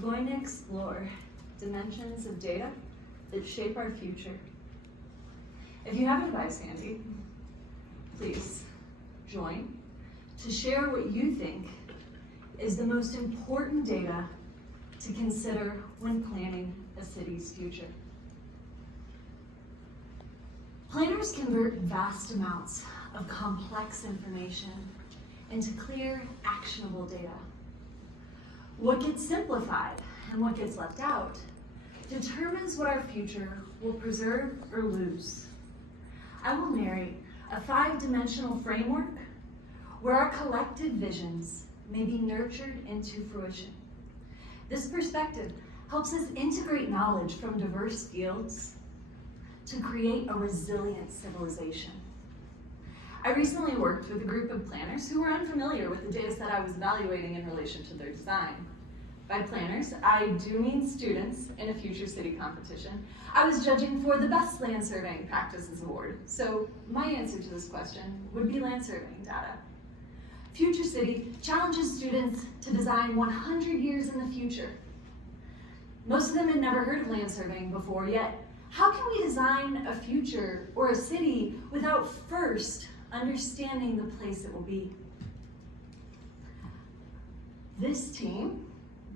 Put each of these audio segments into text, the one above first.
we're going to explore dimensions of data that shape our future. If you have advice handy, please join to share what you think is the most important data to consider when planning a city's future. Planners convert vast amounts of complex information into clear, actionable data. What gets simplified and what gets left out determines what our future will preserve or lose. I will narrate a 5-dimensional framework where our collective visions may be nurtured into fruition. This perspective helps us integrate knowledge from diverse fields to create a resilient civilization. I recently worked with a group of planners who were unfamiliar with the data set I was evaluating in relation to their design. By planners, I do mean students in a future city competition. I was judging for the Best Land Surveying Practices Award, so my answer to this question would be land surveying data. Future City challenges students to design 100 years in the future. Most of them had never heard of land surveying before, yet how can we design a future or a city without first understanding the place it will be? This team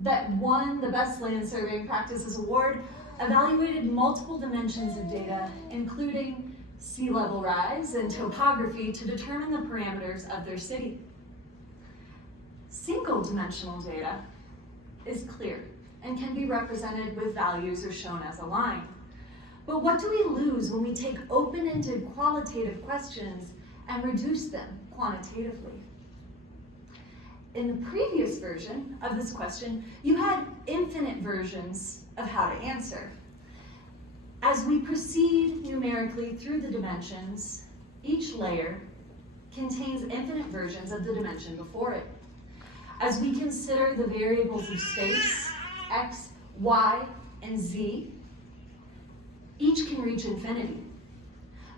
that won the Best Land Surveying Practices Award evaluated multiple dimensions of data, including sea level rise and topography, to determine the parameters of their city. Single-dimensional data is clear and can be represented with values or shown as a line. But what do we lose when we take open-ended qualitative questions and reduce them quantitatively? In the previous version of this question, you had infinite versions of how to answer. As we proceed numerically through the dimensions, each layer contains infinite versions of the dimension before it. As we consider the variables of space, x, y, and z, each can reach infinity.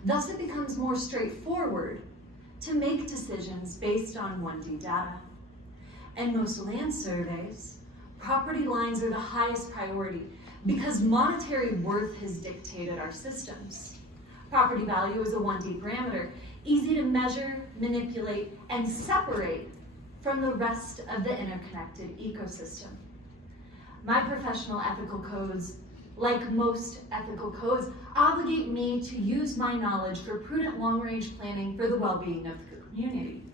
Thus, it becomes more straightforward to make decisions based on 1D data. In most land surveys, property lines are the highest priority because monetary worth has dictated our systems. Property value is a 1D parameter, easy to measure, manipulate, and separate from the rest of the interconnected ecosystem. My professional ethical codes, like most ethical codes, obligate me to use my knowledge for prudent long-range planning for the well-being of the community.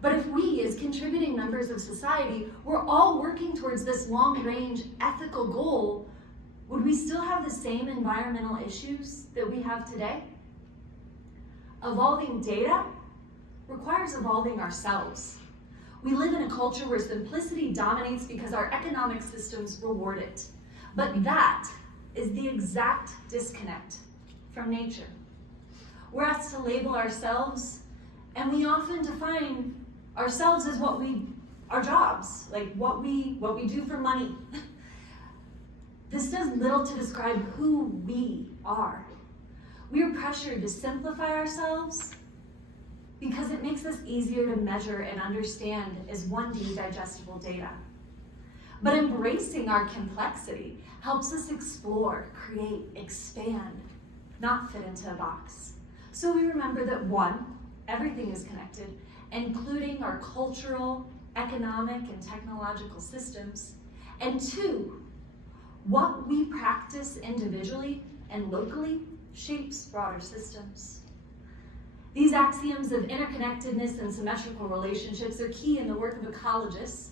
But if we, as contributing members of society, were all working towards this long-range ethical goal, would we still have the same environmental issues that we have today? Evolving data requires evolving ourselves. We live in a culture where simplicity dominates because our economic systems reward it. But that is the exact disconnect from nature. We're asked to label ourselves, and we often define ourselves as our jobs, like what we do for money. This does little to describe who we are. We are pressured to simplify ourselves because it makes us easier to measure and understand as 1D digestible data. But embracing our complexity helps us explore, create, expand, not fit into a box. So we remember that 1, everything is connected, including our cultural, economic, and technological systems. And 2, what we practice individually and locally shapes broader systems. These axioms of interconnectedness and symmetrical relationships are key in the work of ecologists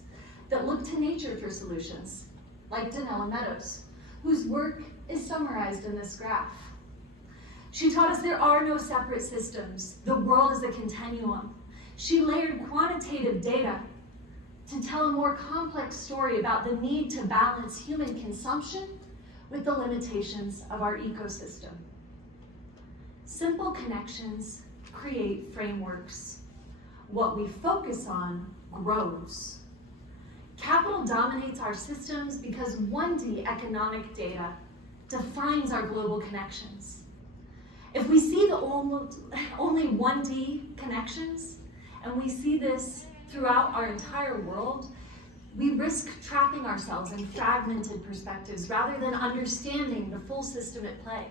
that look to nature for solutions, like Danella Meadows, whose work is summarized in this graph. She taught us there are no separate systems. The world is a continuum. She layered quantitative data to tell a more complex story about the need to balance human consumption with the limitations of our ecosystem. Simple connections create frameworks. What we focus on grows. Capital dominates our systems because 1D economic data defines our global connections. If we see the only 1D connections, and we see this throughout our entire world, we risk trapping ourselves in fragmented perspectives rather than understanding the full system at play.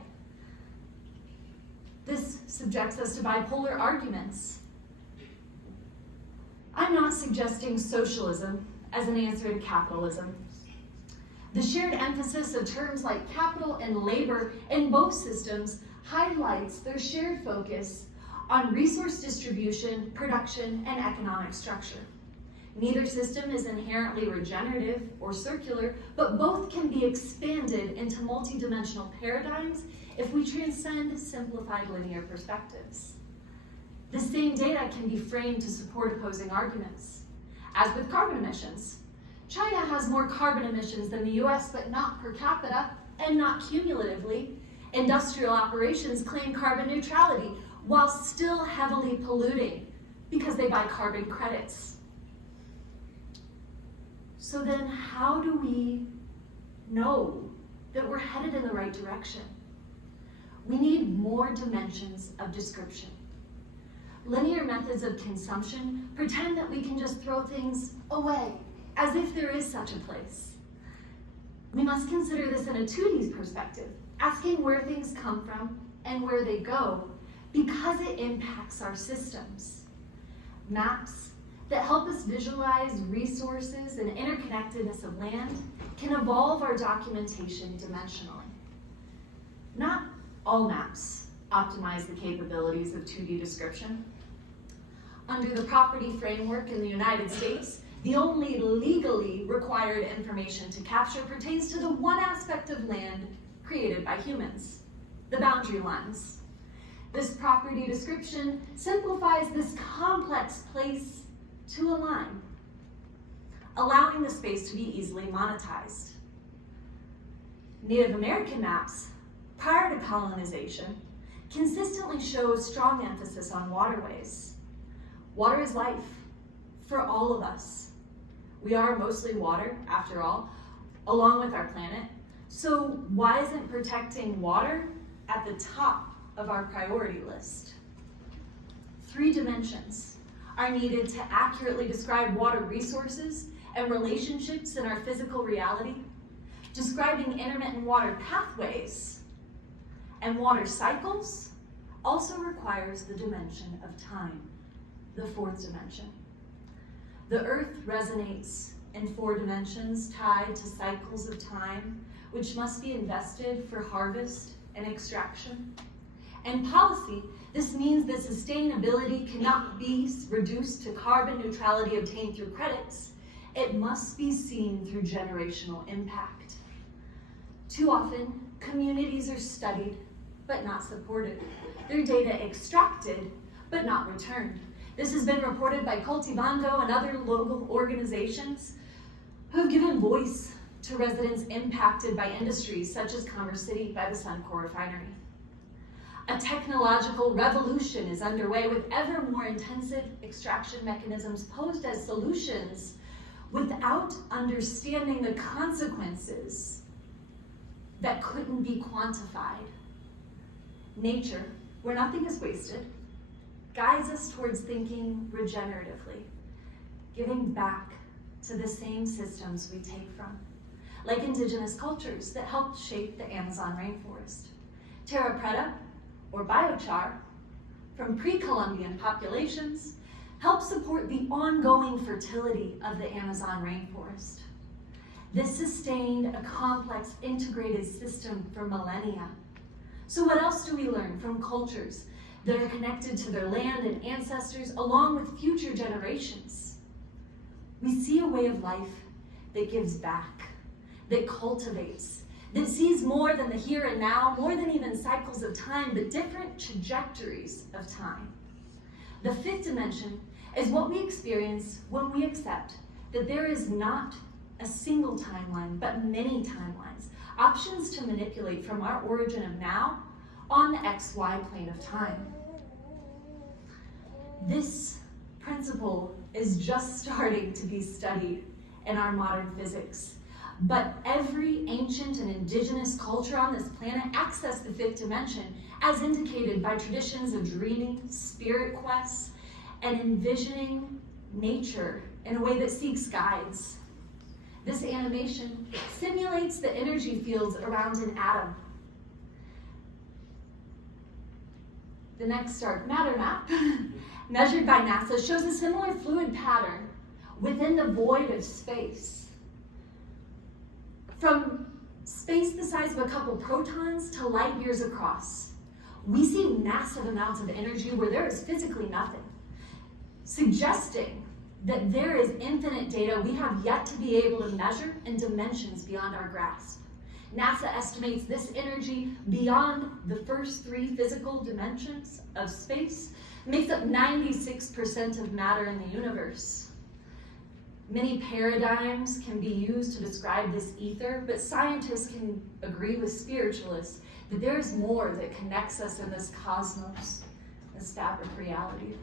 This subjects us to bipolar arguments. I'm not suggesting socialism as an answer to capitalism. The shared emphasis of terms like capital and labor in both systems highlights their shared focus on resource distribution, production, and economic structure. Neither system is inherently regenerative or circular, but both can be expanded into multidimensional paradigms if we transcend simplified linear perspectives. The same data can be framed to support opposing arguments. As with carbon emissions, China has more carbon emissions than the US, but not per capita and not cumulatively. Industrial operations claim carbon neutrality while still heavily polluting because they buy carbon credits. So then how do we know that we're headed in the right direction? We need more dimensions of description. Linear methods of consumption pretend that we can just throw things away, as if there is such a place. We must consider this in a 2D perspective, asking where things come from and where they go, because it impacts our systems. Maps that help us visualize resources and interconnectedness of land can evolve our documentation dimensionally. Not all maps optimize the capabilities of 2D description. Under the property framework in the United States, the only legally required information to capture pertains to the one aspect of land created by humans, the boundary lines. This property description simplifies this complex place to a line, allowing the space to be easily monetized. Native American maps, prior to colonization, consistently show strong emphasis on waterways. Water is life for all of us. We are mostly water, after all, along with our planet. So why isn't protecting water at the top of our priority list? 3 dimensions are needed to accurately describe water resources and relationships in our physical reality, describing intermittent water pathways and water cycles also requires the dimension of time, the 4th dimension. The earth resonates in 4 dimensions tied to cycles of time, which must be invested for harvest and extraction. And policy, this means that sustainability cannot be reduced to carbon neutrality obtained through credits. It must be seen through generational impact. Too often, communities are studied, but not supported. Their data extracted, but not returned. This has been reported by Cultivando and other local organizations who have given voice to residents impacted by industries such as Commerce City by the Suncor refinery. A technological revolution is underway with ever more intensive extraction mechanisms posed as solutions without understanding the consequences that couldn't be quantified. Nature, where nothing is wasted, guides us towards thinking regeneratively, giving back to the same systems we take from, like indigenous cultures that helped shape the Amazon rainforest. Terra preta, or biochar, from pre-Columbian populations, help support the ongoing fertility of the Amazon rainforest. This sustained a complex integrated system for millennia. So what else do we learn from cultures that are connected to their land and ancestors along with future generations? We see a way of life that gives back, that cultivates, that sees more than the here and now, more than even cycles of time, but different trajectories of time. The 5th dimension is what we experience when we accept that there is not a single timeline, but many timelines, options to manipulate from our origin of now on the XY plane of time. This principle is just starting to be studied in our modern physics. But every ancient and indigenous culture on this planet accessed the 5th dimension, as indicated by traditions of dreaming, spirit quests, and envisioning nature in a way that seeks guides. This animation simulates the energy fields around an atom. The next dark matter map, measured by NASA, shows a similar fluid pattern within the void of space. From space the size of a couple protons to light years across, we see massive amounts of energy where there is physically nothing, suggesting that there is infinite data we have yet to be able to measure in dimensions beyond our grasp. NASA estimates this energy beyond the first 3 physical dimensions of space makes up 96% of matter in the universe. Many paradigms can be used to describe this ether, but scientists can agree with spiritualists that there is more that connects us in this cosmos, this fabric reality.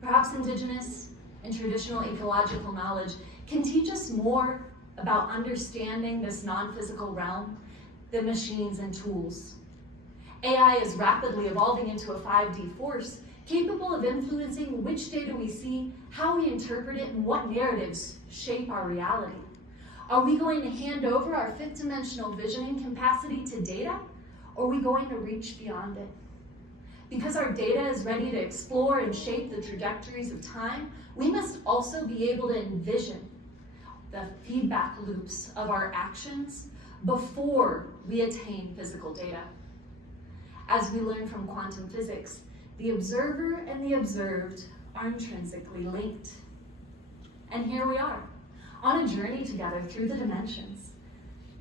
Perhaps indigenous and traditional ecological knowledge can teach us more about understanding this non-physical realm than machines and tools. AI is rapidly evolving into a 5D force, capable of influencing which data we see, how we interpret it, and what narratives shape our reality. Are we going to hand over our 5th dimensional visioning capacity to data, or are we going to reach beyond it? Because our data is ready to explore and shape the trajectories of time, we must also be able to envision the feedback loops of our actions before we attain physical data. As we learn from quantum physics, the observer and the observed are intrinsically linked. And here we are, on a journey together through the dimensions.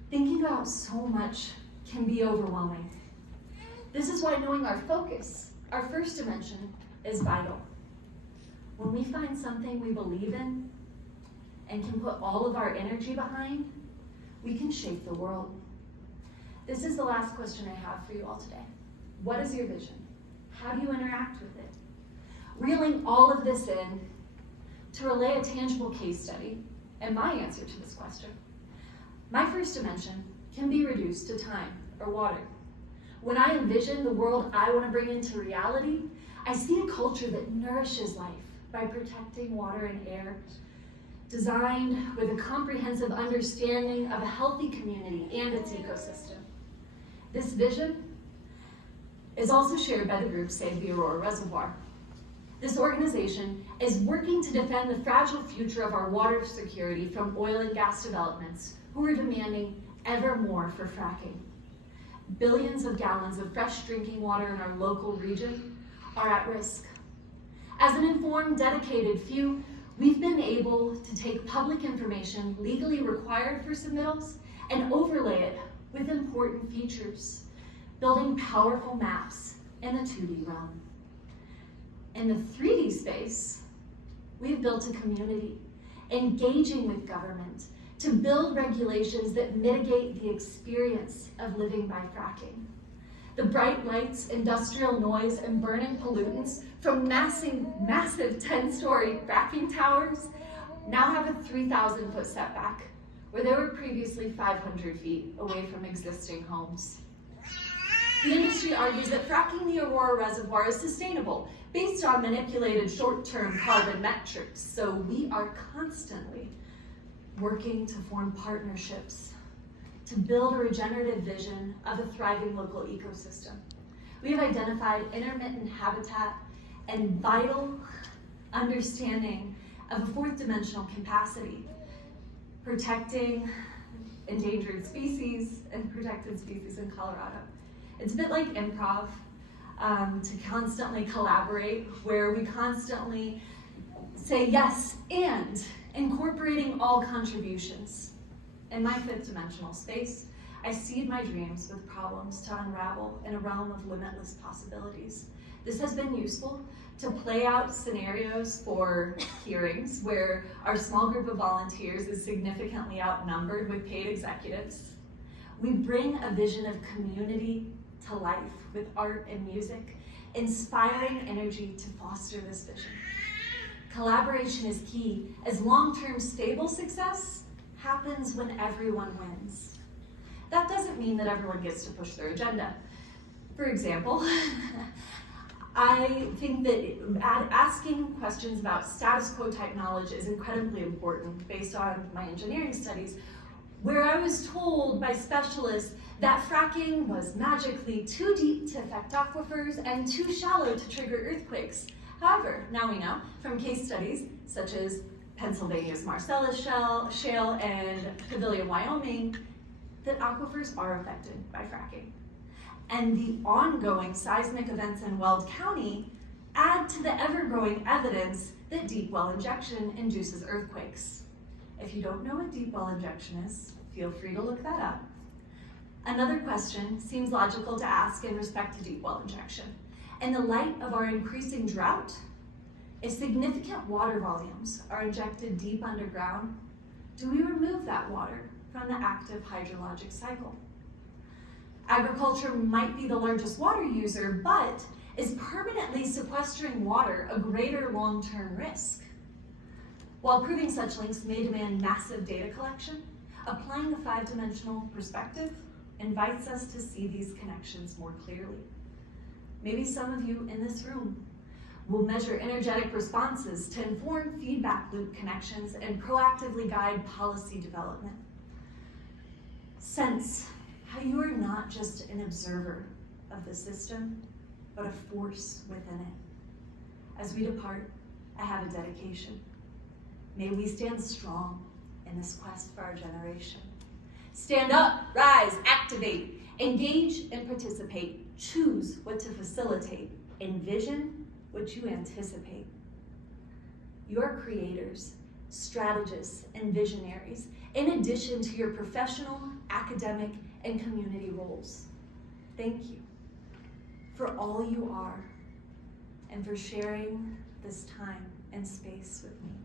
Thinking about so much can be overwhelming. This is why knowing our focus, our first dimension, is vital. When we find something we believe in and can put all of our energy behind, we can shape the world. This is the last question I have for you all today. What is your vision? How do you interact with it? Reeling all of this in to relay a tangible case study and my answer to this question. My first dimension can be reduced to time or water. When I envision the world I want to bring into reality, I see a culture that nourishes life by protecting water and air, designed with a comprehensive understanding of a healthy community and its ecosystem. This vision is also shared by the group Save The Aurora Reservoir. This organization is working to defend the fragile future of our water security from oil and gas developments who are demanding ever more for fracking. Billions of gallons of fresh drinking water in our local region are at risk. As an informed, dedicated few, we've been able to take public information legally required for submittals and overlay it with important features, building powerful maps in the 2D realm. In the 3D space, we've built a community, engaging with government to build regulations that mitigate the experience of living by fracking. The bright lights, industrial noise, and burning pollutants from massive 10-story fracking towers now have a 3,000-foot setback, where they were previously 500 feet away from existing homes. The industry argues that fracking the Aurora Reservoir is sustainable based on manipulated short-term carbon metrics, so we are constantly working to form partnerships to build a regenerative vision of a thriving local ecosystem. We have identified intermittent habitat and vital understanding of a 4th dimensional capacity, protecting endangered species and protected species in Colorado. It's a bit like improv, to constantly collaborate, where we constantly say yes and incorporating all contributions. In my 5th dimensional space, I seed my dreams with problems to unravel in a realm of limitless possibilities. This has been useful to play out scenarios for hearings where our small group of volunteers is significantly outnumbered with paid executives. We bring a vision of community to life with art and music, inspiring energy to foster this vision. Collaboration is key, as long-term stable success happens when everyone wins. That doesn't mean that everyone gets to push their agenda. For example, I think that asking questions about status quo type knowledge is incredibly important based on my engineering studies, where I was told by specialists that fracking was magically too deep to affect aquifers and too shallow to trigger earthquakes. However, now we know from case studies such as Pennsylvania's Marcellus Shale and Pavilion, Wyoming, that aquifers are affected by fracking. And the ongoing seismic events in Weld County add to the ever-growing evidence that deep well injection induces earthquakes. If you don't know what deep well injection is, feel free to look that up. Another question seems logical to ask in respect to deep well injection. In the light of our increasing drought, if significant water volumes are injected deep underground, do we remove that water from the active hydrologic cycle? Agriculture might be the largest water user, but is permanently sequestering water a greater long-term risk? While proving such links may demand massive data collection, applying a five-dimensional perspective invites us to see these connections more clearly. Maybe some of you in this room will measure energetic responses to inform feedback loop connections and proactively guide policy development. Sense how you are not just an observer of the system, but a force within it. As we depart, I have a dedication. May we stand strong in this quest for our generation. Stand up, rise, activate, engage and participate. Choose what to facilitate. Envision what you anticipate. You are creators, strategists, and visionaries, in addition to your professional, academic, and community roles. Thank you for all you are and for sharing this time and space with me.